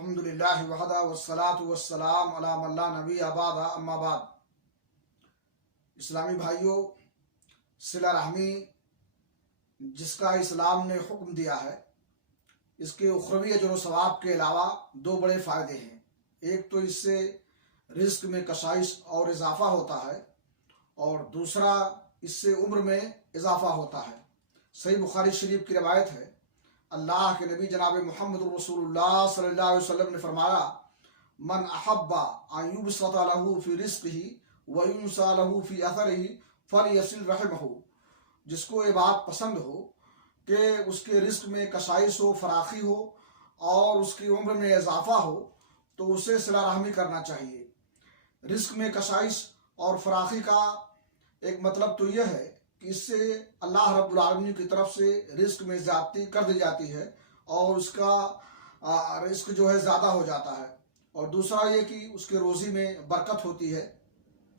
الحمدللہ وحدہ والصلاة والسلام علی من لا نبی بعد اما بعد۔ اسلامی بھائیوں، صلہ رحمی جس کا اسلام نے حکم دیا ہے، اس کے اخروی اجر و ثواب کے علاوہ دو بڑے فائدے ہیں۔ ایک تو اس سے رزق میں کشائش اور اضافہ ہوتا ہے، اور دوسرا اس سے عمر میں اضافہ ہوتا ہے۔ صحیح بخاری شریف کی روایت ہے، اللہ کے نبی جناب محمد رسول اللہ صلی اللہ علیہ وسلم نے فرمایا، من احب ان یبسط له فی رزقہ وینسى له فی اثرہ فلیصل رحمہ۔ جس کو یہ بات پسند ہو کہ اس کے رزق میں کشائش ہو، فراخی ہو اور اس کی عمر میں اضافہ ہو، تو اسے صلہ رحمی کرنا چاہیے۔ رزق میں کشائش اور فراخی کا ایک مطلب تو یہ ہے کہ اس سے اللہ رب العالمین کی طرف سے رزق میں زیادتی کر دی جاتی ہے اور اس کا رزق جو ہے زیادہ ہو جاتا ہے، اور دوسرا یہ کہ اس کے روزی میں برکت ہوتی ہے۔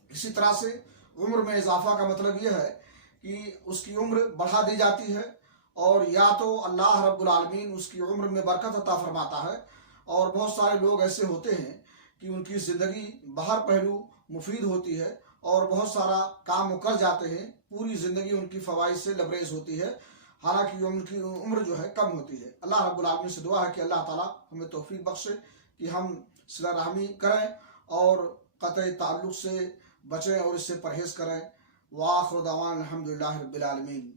اسی طرح سے عمر میں اضافہ کا مطلب یہ ہے کہ اس کی عمر بڑھا دی جاتی ہے، اور یا تو اللہ رب العالمین اس کی عمر میں برکت عطا فرماتا ہے، اور بہت سارے لوگ ایسے ہوتے ہیں کہ ان کی زندگی بہر پہلو مفید ہوتی ہے اور بہت سارا کام وہ کر جاتے ہیں، پوری زندگی ان کی فوائد سے لبریز ہوتی ہے، حالانکہ ان کی عمر جو ہے کم ہوتی ہے۔ اللہ رب العالمین سے دعا ہے کہ اللہ تعالیٰ ہمیں توفیق بخشے کہ ہم صلہ رحمی کریں اور قطع تعلق سے بچیں اور اس سے پرہیز کریں۔ وآخر دعوانا الحمدللہ رب العالمین۔